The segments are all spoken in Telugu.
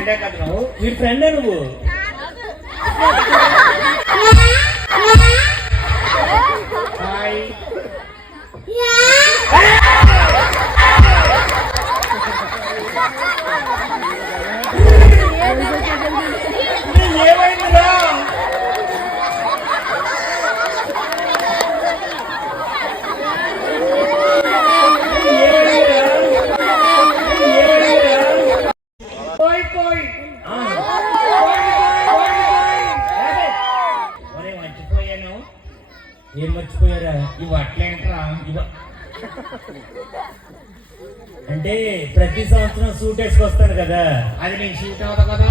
ఫ్రెండే కదా నువ్వు? మీ ఫ్రెండే నువ్వు? ఏం మర్చిపోయారా? ఇవి అట్లేంట్రా? ఇవ అంటే ప్రతి సంవత్సరం సూట్ వేసుకొస్తాను కదా. అది నీకు షూట్ అవుతా కదా.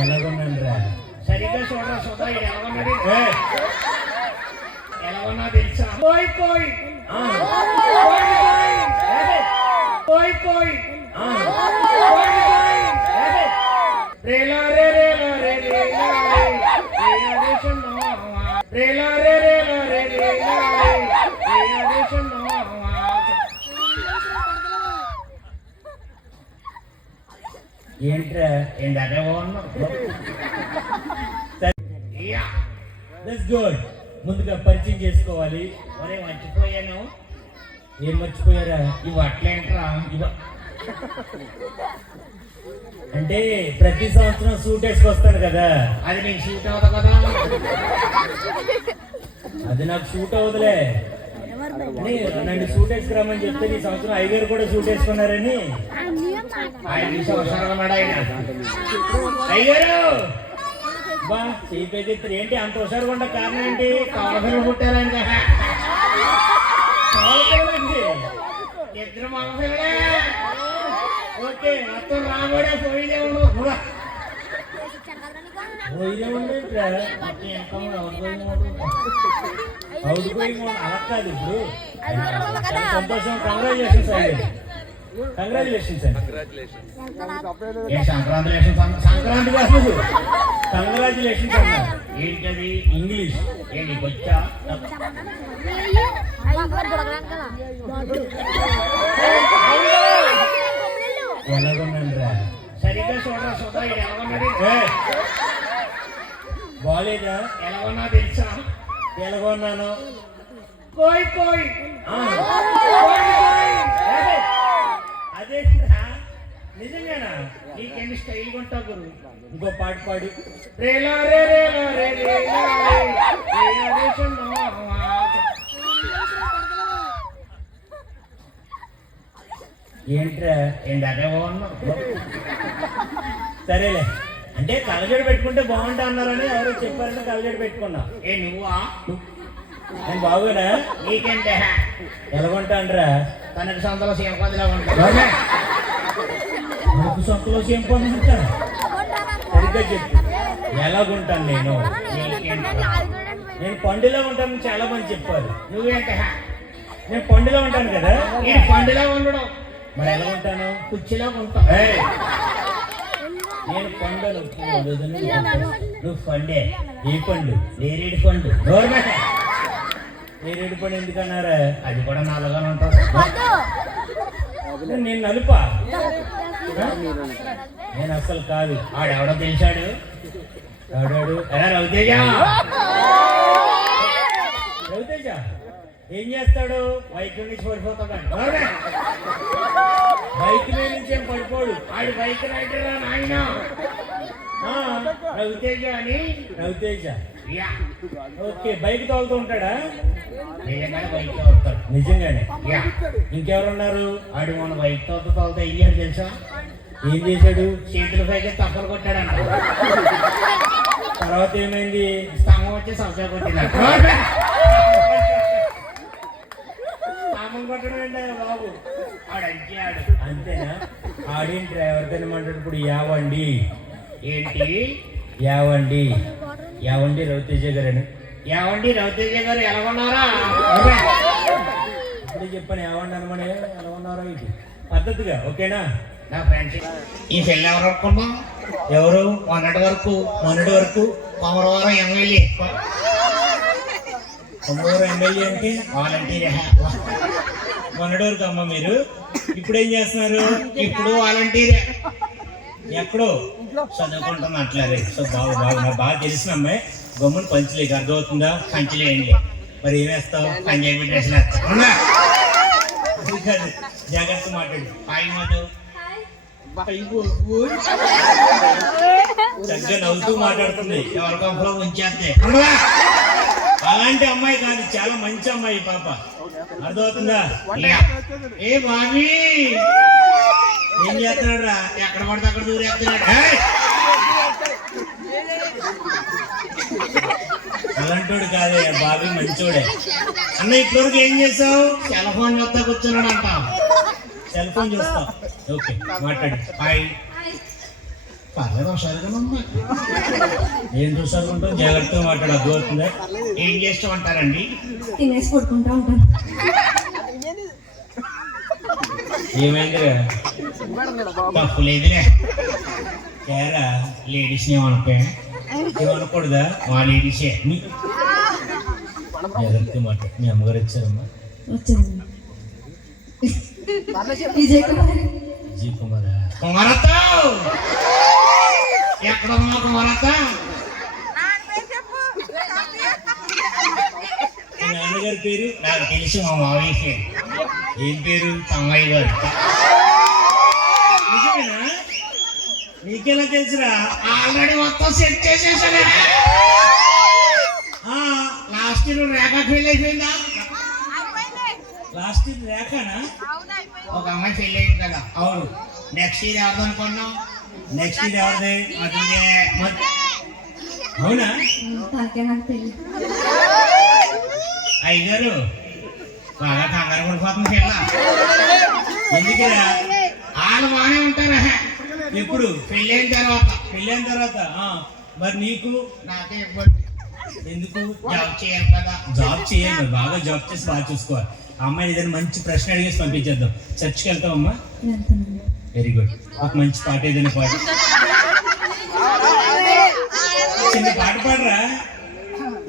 ఎలాగొన్నాను రా సరిగ్గా చూడరా చూడరా ఎలాగొన్నది ఎలాగొన్నా తెలుసా? కోయ్ కోయ్ కోయ్ కోయ్ రేలా రే రేలా రే రేలా రే. రేయా దేశం నోవా రేలా రే రేలా రే రేలా రే. రేయా దేశం ఏంట్రా? ఏంటి అదే యా. దట్స్ గుడ్ ముందుగా పరిచయం చేసుకోవాలి. ఒరే మర్చిపోయాను. ఏం మర్చిపోయారా? ఇవి అట్లేంట్రా ఇవ అంటే ప్రతి సంవత్సరం సూట్ వేసుకొస్తాను కదా. అది నీకు షూట్ అవుతా కదా. అది నాకు సూట్ అవ్వదులే. నన్ను సూట్ వేసుకురామని చెప్తే ఈ సంవత్సరం ఐగారు కూడా సూట్ వేసుకున్నారని. ఆయన ఆయన. అయ్యారు బా చేపైతే ఏంటి అంత హుషారుగా ఉండ కారణం ఏంటి? కావలసిన పుట్టారంటే కావాలండి. ఇద్దరు మగపిల్లలే ఓకే మొత్తం రాబడే గోయింగ్ అలా కాదు ఇప్పుడు. సంతోషం. కంగ్రాచులేషన్స్ అండి. కంగ్రాచులేషన్స్ ఏ సంక్రాంతి కాదు. కంగ్రాచులేషన్స్ ఏంటది? ఇంగ్లీష్ ఏ నీకు వచ్చా సరిగ్గా చూడరా చూడరా ఇది ఎలాగొన్నది బాగాలేదా ఎలాగొన్నా తెలుసా ఎలాగొన్నాను కోయ్ కోయ్ అదే అదే నిజంగానా నీకెన్ని స్టైల్ కొంటావు గురు ఇంకో పాట పాడు రేలా రే రేలా రే. రేలా రే రేయా రే ఏంట్రా? ఏంటి అదే బాగున్నావు? సరేలే. అంటే కలజోడు పెట్టుకుంటే బాగుంటా అన్నారని ఎవరో చెప్పారని కలజోడు పెట్టుకున్నా. ఏ నువ్వా? నేను బాగునా నీకేంటే? ఎలాగొంటానరా తనకి సొంతలో సీమపదిలా ఉంటావు నాకు సొంతలో ఏం పొందంటా సరిగ్గా చెప్పు. ఎలాగుంటాను నేను? నేను పండులో ఉంటానని చాలా మంది చెప్పారు. నువ్వేంటే? నేను పండులో ఉంటాను కదా? ఈ పండులో ఉండడం. మరి ఎలా ఉంటాను? కుర్చీలో ఏయ్! నేను పండు నువ్వు పండే. ఏ పండు. నేరేడు పండు. గవర్నమెంట్ నేరేడు పండు ఎందుకన్నారా? అది కూడా నల్లగానే ఉంటుంది నేను నలుపా? నేను అసలు కాదు. ఆడెవడో తెలిసాడు ఆడాడు. ఎరా రవితేజ! రవితేజ ఏం చేస్తాడు? బైక్ నుంచి పడిపోతాడు. బైక్ మీద నుంచి ఏం పడిపోడు? ఆడు బైక్ రైడర్ నాయన? రవితేజ అని? రవితేజ. ఓకే బైక్ తోలుతూ ఉంటాడా? నిజంగానే బైక్ తోలుతాడు. నిజంగానే. ఇంకెవరున్నారు ఆడు మన బైక్ తోలుతూ తోలుతా ఏం తెలుసా? ఏం చేశాడు? చేతుల పైకి తప్పలు కొట్టాడంట తర్వాత ఏమైంది? స్తంభం వచ్చి సంవత్సరం కొట్టిందంట నామం కొట్టడం ఏంటయ్యా బాబు ఆడు అంతే ఆడు అంతేనా? ఆడింటి ఎవరికైనా మాట్లాడు ఇప్పుడు? యావండి. ఏంటి? యావండి. యావండి రవితేజ గారని? ఏమండి రవితేజ గారు ఎలా ఉన్నారా? ఇప్పుడే చెప్పాను యావండి అనమని ఎలా ఉన్నారో ఇది. పద్ధతిగా ఓకేనా? నా ఫ్రెండ్స్ ఈ సెల్ ఎవరు అనుకున్నా? ఎవరు? మొన్నటి వరకు మొన్నటి వరకు కొమరవరం ఎమ్మెల్యే. కొమ్మూరు ఎమ్మెల్యే అంటే వాలంటీర్ మొన్నటి వరకు అమ్మ మీరు. ఇప్పుడు ఏం చేస్తున్నారు? ఇప్పుడు వాలంటీర్ ఎక్కడో చదువుకుంటున్నా అట్లే సో బాగు బాగు నాకు బాగా తెలిసిన అమ్మాయి. గమ్మున పంచలేక అర్థమవుతుందా? పంచలేండి మరి ఏం వేస్తావు? పంజాబీ డ్రెస్లు కాదు. జాగ్రత్త మాట్లాడు. హాయ్. చక్కగా నవ్వుతూ మాట్లాడుతుంది. ఎవరి కొంపలో ఉంచేస్తే. అలాంటి అమ్మాయి కాదు చాలా మంచి అమ్మాయి పాప. అర్థమవుతుందా? ఏ? బాబీ? ఏం చేస్తున్నాడు రా ఎక్కడ పడితే అక్కడ దూరేస్తున్నాడు! అలాంటోడు కాదే బాబీ మంచోడే. అన్న ఇప్పటివరకు ఏం చేసావు? సెల్ ఫోన్ చూస్తా కూర్చున్నాడు అంట సెల్ ఫోన్ చూస్తావు ఓకే మాట్లాడు. హాయ్. పర్లేదు ఒకసారిగా ఏం చూసాకుంటావు జాగ్రత్తగా మాట్లాడు అర్థమవుతుందా ఏం చేస్తూ ఉంటారండి? తినేసి పడుకుంటా ఉంటాను ఏమైందిరా? తప్పు లేదులే. కేరా లేడీస్ ఏమనుకో ఏమనకూడదా మా లేడీసే మీ జాగ్రత్తగా మాట్లాడు. మీ అమ్మగారు వచ్చారమ్మా. విజయ్ కుమార్. జీ కుమారా? కుమారత్త! ఎక్కడ ఉన్నా కుమారత్త మీ నాన్నగారి పేరు? నాకు తెలిసి మా మావయ్య పేరు. ఏం పేరు? తమ్మయ్య గారు. నిజమేనా? నీకెలా తెలుసురా? ఆల్రెడీ మొత్తం సెట్ చేసేసానే. ఆ, లాస్ట్ ఇయర్ రేఖ ఫెయిల్ అయిపోయిందా లాస్ట్ ఇయర్ రేఖనా? ఒక అమ్మాయి ఫెయిల్ అయింది కదా. అవును. నెక్స్ట్ ఇయర్ ఎవరు అనుకున్నాం నెక్స్ట్ ఇయర్ ఎవరిది మధుగే అవునా అయ్యారు అయ్యగారు బాగా కంగారు పడిపోతుంది పిల్ల ఎందుకురా వాళ్ళు బాగానే ఉంటారా ఎప్పుడు పెళ్ళైన తర్వాత పెళ్ళైన తర్వాత మరి నీకు నాకే ఇబ్బంది ఎందుకు జాబ్ చేయాలి కదా జాబ్ చేయాలి బాగా జాబ్ చేసి బాగా చూసుకోవాలి అమ్మాయిని ఏదైనా మంచి ప్రశ్న అడిగేసి పంపించేద్దాం చర్చికి వెళ్తావమ్మా వెరీ గుడ్ ఒక మంచి పాట ఏదైనా పాడు. చిన్న పాట పాడరా?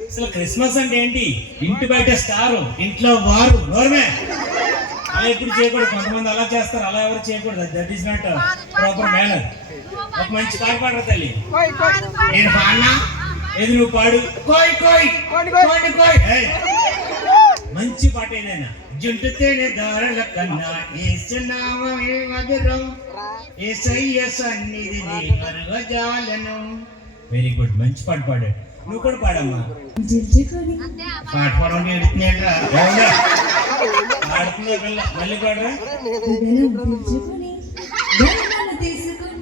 అసలు క్రిస్మస్ అంటే ఏంటి? ఇంటి బయట స్టారు ఇంట్లో వారు నోర్మే. అలా ఎప్పుడు చేయకూడదు. కొంతమంది అలా చేస్తారు అలా ఎవరు చేయకూడదు. That is not proper manner ఒక మంచి పాట పాడరా తల్లి. నేను పాడినా? ఏది నువ్వు పాడు? కోయ్. కోయ్ కోయ్. ఏయ్, మంచి పాట ఏదైనా. జుంటు తేనె దారుల కన్నా ఏసునామమే మధురం. ఏసయ్య సన్నిధిని మరుగజాలను వెరీ గుడ్ మంచి పాట పాడాడు. నువ్వు కూడా పాడమ్మా. పాట పాడడం ఎడుతున్నాడ్రా మళ్ళీ పాడరా?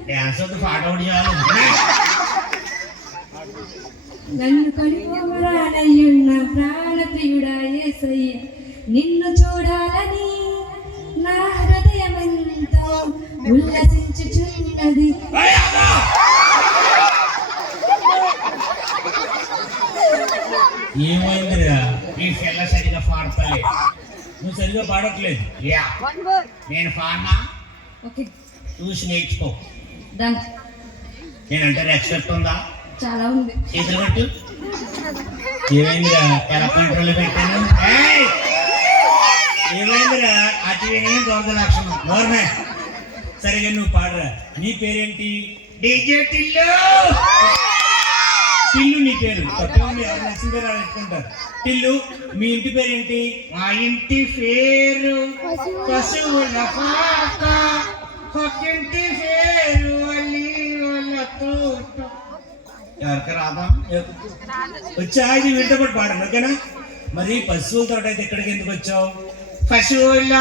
డ్యాన్స్ వద్దు పాట ఒకటి చాలు. నన్ను కనుమరానయ్యున్న ప్రాణ ప్రియుడా యేసయ్య నిన్ను చూడాలని నా హృదయమెంతో ఉల్లసించుచున్నది! ఏమైందిరా? ఈ పిల్ల సరిగా పాడతలే నువ్వు సరిగా పాడట్లేదు. యా. నేను పాడినా? ఓకే. చూసి నేర్చుకో. డన్ నేనంటే రెస్పెక్ట్ ఉందా? చాలా ఉంది. చేతులు ఏమైందిరా? ఎలా కంట్రోల్ పెట్టాను! ఏమైందిరా? అతి వినే దొంగ లక్షణం. నోర్మే. సరిగా నువ్వు పాడరా. నీ పేరేంటి? డీజే టిల్లు. టిల్లు నీ పేరు. కొత్తగా ఎవరు నచ్చిన పేరు అలా పెట్టుకుంటారు టిల్లు మీ ఇంటి పేరేంటి? మా ఇంటి పేరు పశువుల పాక. పక్కింటి పేరు ఎవరికి రాదా? వచ్చా ఇది వీటితో పాటు పాడండి ఓకేనా? మరి పశువులతో అయితే ఇక్కడికి ఎందుకు వచ్చావు? పశువుల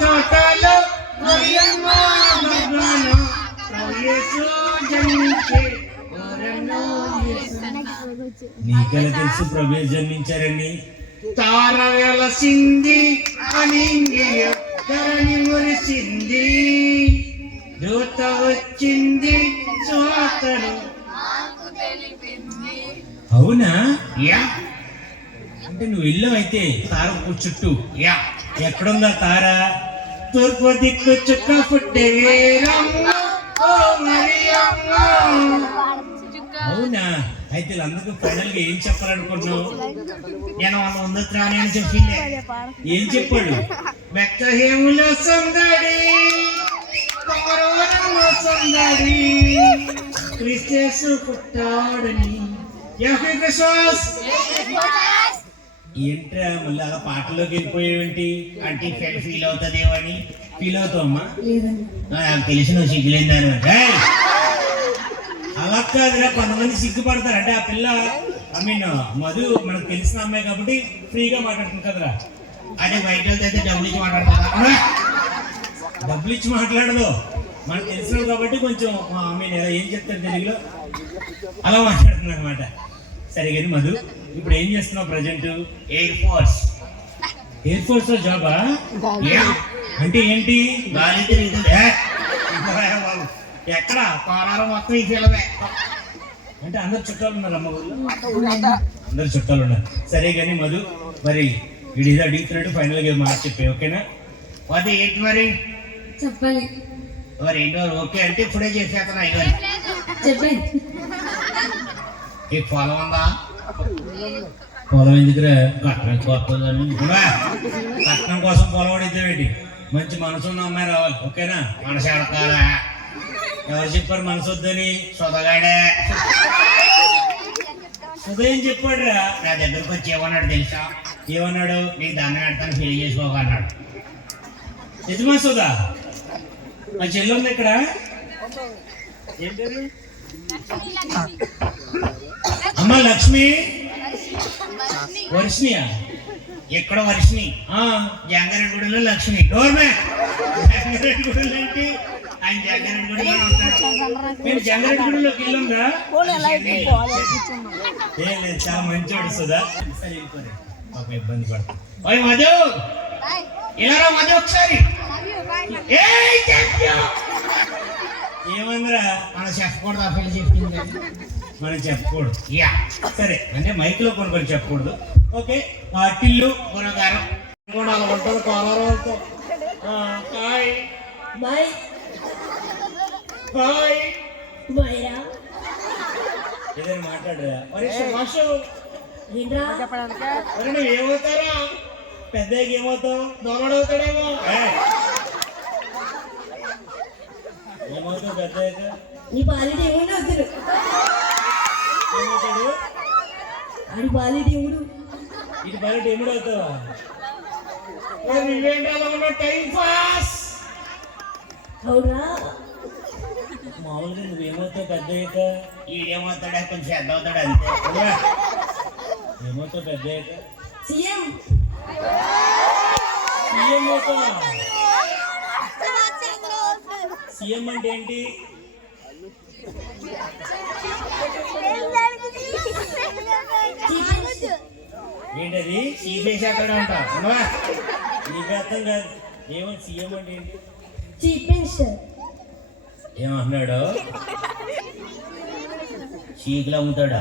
తోటలో మరియమ్మ యేసు జన్మించే. నీకెలా తెలుసు ప్రభు జన్మించారని తార వెలసింది అని ధరణి మురిసింది. దూత వచ్చింది స్వాతను అవునా? యా. అంటే నువ్వు వెళ్ళావు అయితే తార చుట్టూ. యా. ఎక్కడుందా తార? తూర్పు దిక్కు చుక్క పుట్టే అవునా? అయితే అందుకు ఫైనల్గా ఏం చెప్పాలనుకుంటున్నావు? నేను వాళ్ళ ముందు రాని అని చెప్పిందే. ఏం చెప్పాడు? బెక్కహేముల సందడి. సందడి. క్రిస్టేసు పుట్టాడని యహోవా విశ్వాస్. ఏంట్రా మళ్ళీ అలా పాటలోకి వెళ్ళిపోయేవేంటి? అంటే ఫీల్ ఫీల్ అవుతుందేమో అని. ఫీల్ అవుతావమ్మా? నాకు తెలిసి నువ్వు సిగ్గులేందాను అలా కాదురా కొంతమంది సిగ్గుపడతారు. అంటే ఆ పిల్ల ఐ మీన్ మధు మనకు తెలిసిన అమ్మాయి కాబట్టి ఫ్రీగా మాట్లాడుతుంది కదరా. అదే బయట అయితే డబ్బులు ఇచ్చి మాట్లాడుతున్నా డబ్బులు ఇచ్చి మాట్లాడదు. మనకు తెలిసిన కాబట్టి కొంచెం ఐ మీన్ ఏం చెప్తారు తెలుగులో? అలా మాట్లాడుతుంది అనమాట సరే కానీ మధు ఇప్పుడు ఏం చేస్తున్నావు ప్రజెంట్ ఎయిర్ ఫోర్స్ ఎయిర్ ఫోర్స్లో జాబా అంటే ఏంటి? గాలి తిరుగుతుంది? ఎక్కడ? కోరారం మొత్తం ఈ ఫీలమే అంటే అందరు చుట్టాలు ఉన్నారు అమ్మ ఊర్లో? అందరు చుట్టాలు. ఉన్నారు. సరే కానీ మధు మరి వీడు ఏదో అడుగుతున్నాడు ఫైనల్గా మాట చెప్పే ఓకేనా అది ఏంటి మరి? చెప్పాలి. మరి ఏంటో ఓకే అంటే ఇప్పుడే చేసేస్తున్నా ఇవన్నీ చెప్పండి ఈ పొలం ఉందా? పొలం ఎందుకురా? పట్టణం కోస్తుందని ఇవ్వా. కోసం పొలం అడిగితే మంచి మనసు ఉన్న అమ్మాయి రావాలి ఓకేనా? మనసు ఆడతారా ఎవరు చెప్పారు మనసు వద్దని? సొదగాడే ఉదయం చెప్పాడు రా నా దగ్గరకు వచ్చి ఏమన్నాడు తెలుసా? ఏమన్నాడు? నీకు దాన్ని పెడతాను ఫీల్ చేసుకోక అన్నాడు. నిజమా సుధా మా చెల్లి ఉంది ఇక్కడ? ఏం పేరు? అమ్మ లక్ష్మి. వర్షినియా ఎక్కడ వర్షిని ఆ, జంగారెడ్డిగూడలో లక్ష్మి. డోర్మే జంగారెడ్డిగూడలో ఏంటి? ఆయన జంగారెడ్డిగూడలో ఉంటాడు. మీరు జంగారెడ్డిగూడలోకి వెళ్ళుందా ఏం లేదు చాలా మంచోడు సుధా. సరే వెళ్ళిపోరే పాప ఇబ్బంది పడతా ఓయ్ మధు. ఇలా రా మధు ఒకసారి. ఏయ్ చెప్పు. ఏమందిరా? మనం చెప్పకూడదు ఆ పెళ్ళి చెప్పింది మనం చెప్పకూడదు యా సరే. అంటే మైక్లో కొన్ని కొన్ని చెప్పకూడదు ఓకే టిల్లు గుణగారం. కూడా అలా ఉంటుంది. హాయ్. హాయ్. రా ఏదైనా మాట్లాడరా? మరి మరి ఏమవుతారా? పెద్దగా ఏమవుతావు? దొరడు అవుతాడేమో! ఏమవుతావు పెద్ద అయితే? నీ బాలిడి ఏముండు వద్దురు ఏమవుతాడు? ఆడి బాలిడి ఏముడు ఇటు బయట ఎముడు అవుతావా అవునా? మామూలుగా నువ్వేమవుతావు పెద్ద అయ్యాక ఈడేమవుతాడా కొంచెం పెద్ద అవుతాడు అంతే! ఏమవుతావు పెద్ద అయ్యాక సీఎం. సీఎం అవుతావా? సీఎం అంటే ఏంటి? ఏంటది? తీసేసేస్తాడు అంట? నీకు అర్థం కాదు. ఏమో సీఎం అంటే ఏంటి? మినిస్టర్. ఏమంటున్నాడు చీకులు అమ్ముతాడా?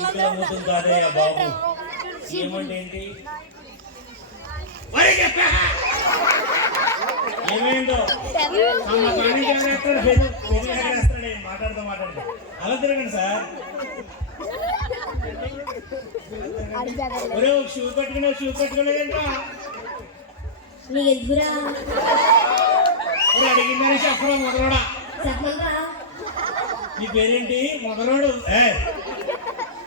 ఇక్కడ అమ్ముతుంది కాదయ్యా బాబు. సీఎం అంటే ఏంటి? ఏమైందో? ఎగరేస్తాడే, మాట్లాడుతూ మాట్లాడుతూ అలా తిరగండి సార్. ఒరే షూ కట్టుకునే షూ కట్టుకునేదేంట్రా నీ ఎదుగురా మరి అడిగిందని చెప్పడం మొదలుడా నీ పేరేంటి? మొదలుడు ఏ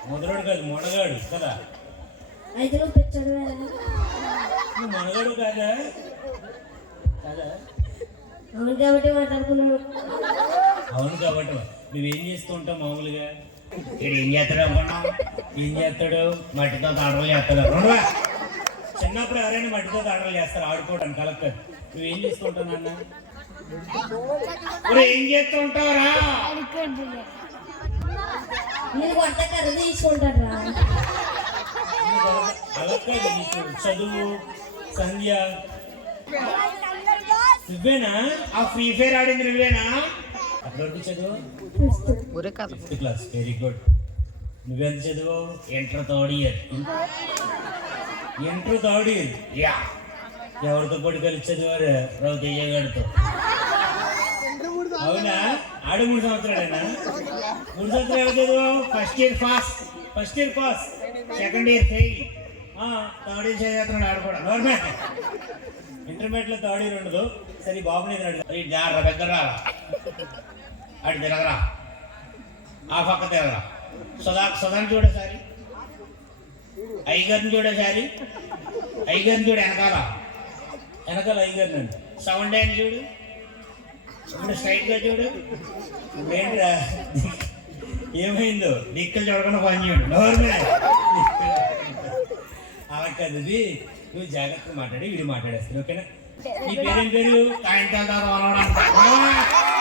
మొదలోడు కాదు మొనగాడు కదా? అయితే నువ్వు మొనగాడు కాదా? కదా? అవును కాబట్టి మాట్లాడుకున్నాను అవును కాబట్టి నువ్వేం చేస్తూ ఉంటావు మామూలుగా? ఇక్కడ ఏం చేస్తాడు అనుకున్నావు ఏం చేస్తాడు? మట్టితో తాడలు చేస్తాడు. ఉండవా? చిన్నప్పుడు ఎవరైనా మట్టితో ఆటలు చేస్తారు ఆడుకోవడానికి కలెక్టర్. నువ్వేం చేస్తూ ఉంటావు నాన్న? ఏం చేస్తూ ఉంటావురా అలా కాదు నీకు చదువు సంధ్య. నువ్వేనా? ఆ ఫ్రీ ఫైర్ ఆడింది నువ్వేనా? అప్పటివరకు చదువు ఫిఫ్త్ క్లాస్ వెరీ గుడ్ నువ్వెంత చదువు inter third year inter third year yeah ఎవరితో పాటు కలిసి చదివారు? రవితేజ గారితో. అవునా? ఆడు మూడు సంవత్సరాలేనా? మూడు సంవత్సరాలు ఎవరు చదివావు? First year pass first year pass second year fail third year చదివేస్తున్నాడు ఆడు కూడా. గవర్నమెంట్ ఇంటర్మీడియట్లో థర్డ్ ఇయర్ ఉండదు. సరే బాబు నేను ఎదురు జాగ్రత్త పెద్ద రారా అటు తిరగరా. ఆ పక్క తిరగరా. సదా సదాన్ని చూడేసారి ఐగర్ని చూడేసారి ఐగర్ని చూడు వెనకాల. వెనకాల ఐగర్ని అండి. సౌండ్ అయిన చూడు? ఇప్పుడు స్ట్రైట్గా చూడు. ఏంట్రా? ఏమైందో? దిక్కులు చూడకుండా పని చేయండి. నోరు మీద. అలా కాదు నువ్వు జాగ్రత్తగా మాట్లాడి వీడు మాట్లాడేస్తాను ఓకేనా? నీ పేరేం పేరు? సాయంత్రం దాకా వనవడానికి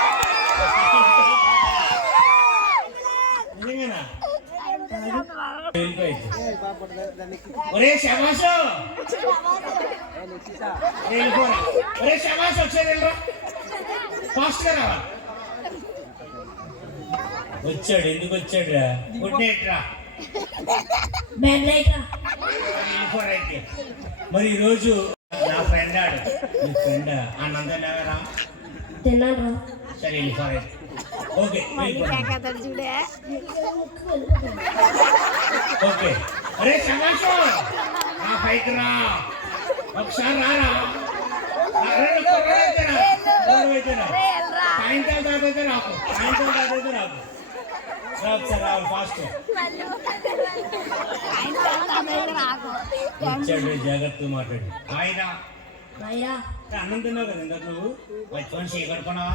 ఒరే శమాసు ఒరే శమాసు వచ్చేది ఫాస్ట్గా రావాలి వచ్చాడు ఎందుకు వచ్చాడు రా గుడ్ నైట్ రా. బ్యాడ్ నైట్ రా. వెళ్ళిపోరా అయితే. మరి ఈరోజు నా ఫ్రెండ్ ఆడు. నీ ఫ్రెండ్? అన్నందరం ఎవరా? తిన్నాను రా. సరే వెళ్ళిపోరా అయితే ఓకే వెళ్ళిపోరా ఓకే అరే శమాషు నా పైకి రా ఒకసారి రారా అరే, ఒక్క రోజు అయితే రా. ఒక్క రోజు అయితే రా. సాయంత్రం దాకా అయితే రాకు సాయంత్రం దాకా అయితే రాకు రా ఒకసారి రావాలి ఫాస్ట్ వచ్చాడు జాగ్రత్తగా మాట్లాడు ఆయన అయ్యా అన్నం తిన్నావు కదా ఇందాక నువ్వు? మర్చిపోయి చీకడుకున్నావా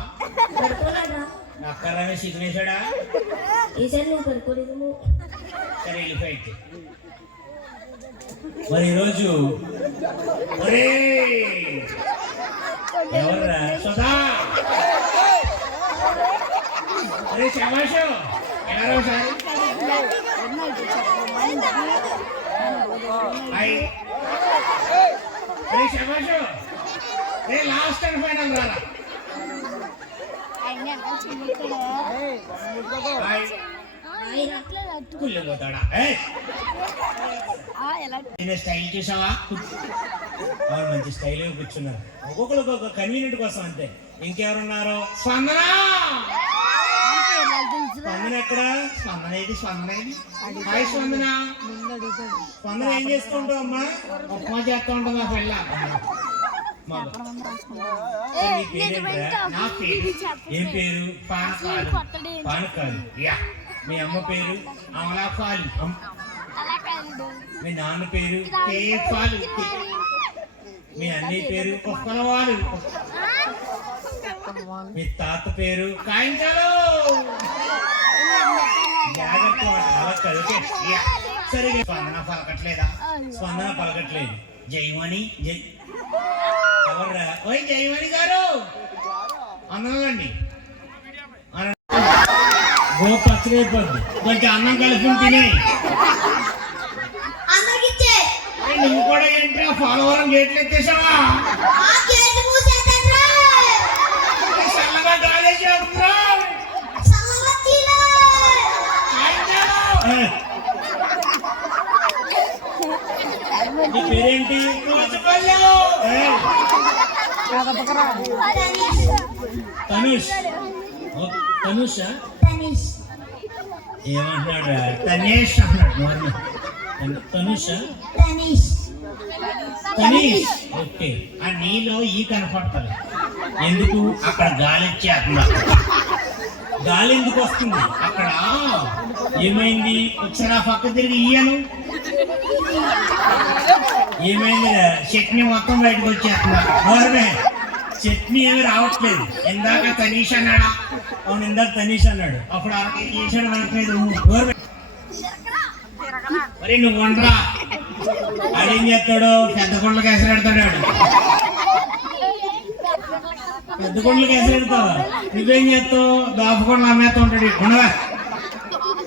పడుకోలేడు రా నక్కరమే సిగ్నేశాడా ఈసారి నువ్వు పడుకోలేదు సరే వెళ్ళిపోయి మరి ఈరోజు ఒరే! ఎవర్రా? సుధా! అరే శమాషు ఎలా సార్? హాయ్. అరే శమాషు లాస్ట్ అండ్ ఫైనల్ నేను స్టైల్ చూసావా? మంచి స్టైల్ కూర్చున్నారు? ఒక్కొక్కరు ఒక్కొక్క కన్వీనియంట్ కోసం అంతే. ఇంకెవరున్నారు? స్పందన? స్పందన ఎక్కడ? స్పందన ఏది? స్పందన ఏది? హాయ్ స్పందన. స్పందన ఏం చేసుకుంటావు అమ్మా? ఉప్మా చేస్తా ఉంటుంది ఆ పిల్ల. ఏ, పేరు ఏం పేరు? పానకాలు పానకాలు యా. మీ అమ్మ పేరు అమలాపాలు అమ్- మీ నాన్న పేరు కేపాలు మీ అన్నయ్య పేరు కుక్కలవాడు మీ తాత పేరు కాయించాలు. జాగ్రత్త. అలా. సరిగా స్పందన పలకట్లేదా? స్పందన పలకట్లేదు. జయమణి జై. ఓయ్ జయమణి గారు. అన్నండి గో పచ్చరైపోద్ది కొంచెం అన్నం కలుపుకుని తినే. నువ్వు కూడా ఏంటి? ఫాలోవరం గేట్లు ఎత్తేసావా? ఆ. నీ పేరేంటి? తనుష్. ఓ, తనుషా? తనిష్ ఏమంటున్నాడు? తనేష్ అంటున్నాడు నోర్ని. తను- తనీష్? ఓకే. ఆ నీలో ఈ కనపడతారు ఎందుకు? అక్కడ గాలి వచ్చేస్తుందా. గాలి ఎందుకు వస్తుంది? అక్కడ. ఏమైంది? ఒకసారి ఆ పక్క తిరిగి ఇయ్యను ఏమైంది? చట్నీ మొత్తం బయటకు వచ్చేస్తుందా చట్నీ ఏమి రావట్లేదు. ఇందాక తనీష్ అన్నాడా? అవును ఇందాక తనీష్ అన్నాడు. అప్పుడు ఆ చేసాడు మరి నువ్వు వండరా ఆడేం చేస్తాడు? పెద్ద కొండలకు ఎసరెడతాడు ఆడు పెద్ద కొండలకు ఎసరెడతావా నువ్వేం చేస్తావు? దాపకొండలు అమ్మేస్తూ ఉంటాడు ఉండవా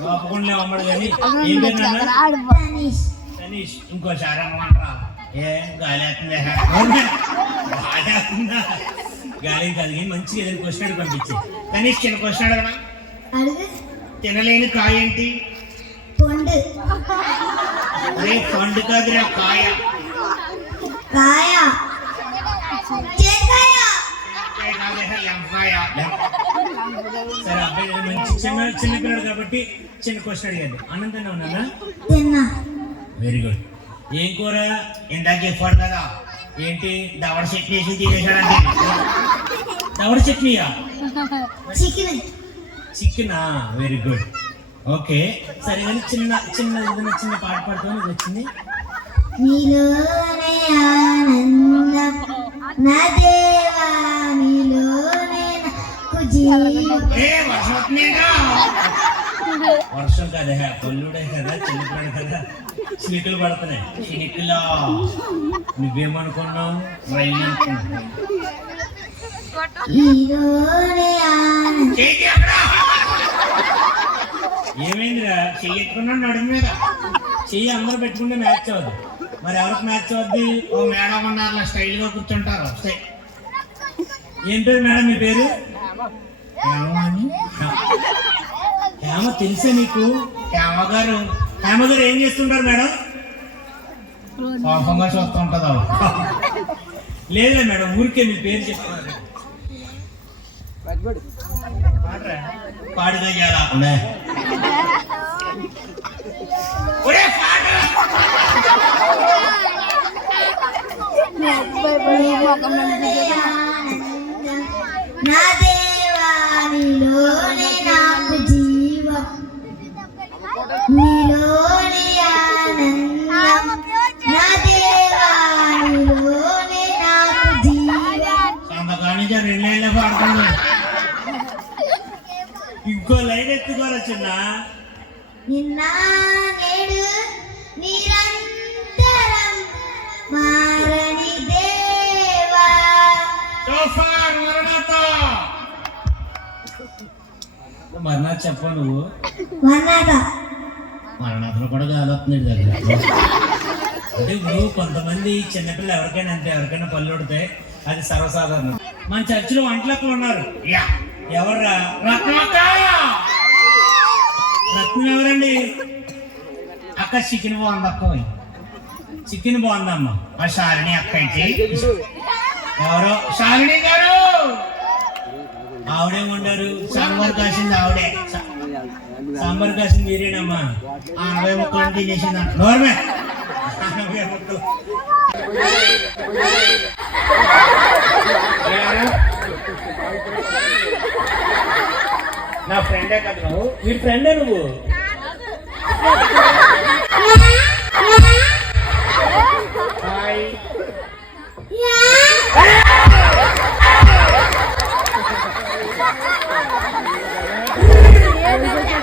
దాపకొండలు అమ్మడు కానీ? ఏం పేరు ఇంకోసారి అమ్మమంటారా ఏ గాలి వేస్తుందా వేస్తుందా గాలి కాదు కానీ మంచిగా ఏదైనా క్వశ్చన్ పంపించి కనీష్ చిన్న క్వశ్చన్ అడగనా అడుగు తినలేని కాయ ఏంటి పొండు అదే పండు కాదురా కాయ కాయ. సరే అబ్బాయి మంచి చిన్న చిన్న పిల్లడు కాబట్టి చిన్న క్వశ్చన్ అన్నం తిన్నా ఉన్నానా తిన్నా వెరీ గుడ్ ఏం కూర? ఇందాక చెప్పాడు కదా. ఏంటి? దవడ చట్నీ వేసి తినేసాడంటే దవడ చట్నీయా? చికెన్. చికెనా? Very good okay. సరే కానీ చిన్న చిన్న ఏదైనా చిన్న పాట పాడుతాను వచ్చింది నీలోనే ఆనందం. నా దేవా నీలోనే నాకు జీవం ఏ వర్షం వస్తుందేగా? వర్షం కదా పల్లుడే కదా చిన్నపిల్లడు కదా చినికలు పడుతున్నాయి. చినికలా నువ్వేమనుకున్నావు? రైలు అనుకున్నావు. ఏమైందిరా? చెయ్యి ఎట్టుకున్నాడు నడుము మీద. చెయ్యి అందరూ పెట్టుకుంటే మ్యాచ్ అవ్వదు. మరి ఎవరికి మ్యాచ్ అవుద్ది ఓ మేడం ఉన్నారు స్టైల్గా కూర్చుంటారు. వస్తే. ఏం పేరు మేడం మీ పేరు? హేమ తెలుసా నీకు హేమ గారు హేమ గారు ఏం చేస్తుంటారు మేడం కోపంగా చూస్తూ ఉంటుంది. లేదులే మేడం ఊరికే మీ పేరు చెప్తున్నారు పాడరా. పాడుగా చేయాలా ఉండే. ఒరే, పాడు. ఆనందం నా నీలోనే ఆనందం నా దేవా నీలోనే నాకు జీవం సంతకాల నుంచి ఆ రెండు లైన్లే పాడుతున్నాను ఇంకో లైన్ ఎత్తుకోవాలి చిన్న. నిన్న నేడు నిరంతరం మారని దేవా. సోఫార్ మరణాత మరణాథ చెప్ప నువ్వు? వన్నట మరణాథలో కూడా కాలొస్తుంది దగ్గర. అంటే ఇప్పుడు కొంతమంది చిన్నపిల్లలు ఎవరికైనా అంతే ఎవరికైనా పళ్ళు ఉడితే అది సర్వసాధారణం. మన చర్చిలో వంటలక్కలు ఉన్నారు? ఎవర్రా? రత్నం ఎవరండి? అక్క చికెన్ బాగుంది అక్క చికెన్ బాగుందమ్మ ఆ శాలిని అక్క ఎవరో? శాలిని గారు! ఆవిడే వండారు? సాంబార్ కాసింది ఆవిడే. సమ్మర్ సాంబార్ మీరేనమ్మా అరవై ముక్కలు తినేసింది నోర్మే అరవై ముక్కలు నా ఫ్రెండే కదా నువ్వు వీడి ఫ్రెండే నువ్వు. I was like,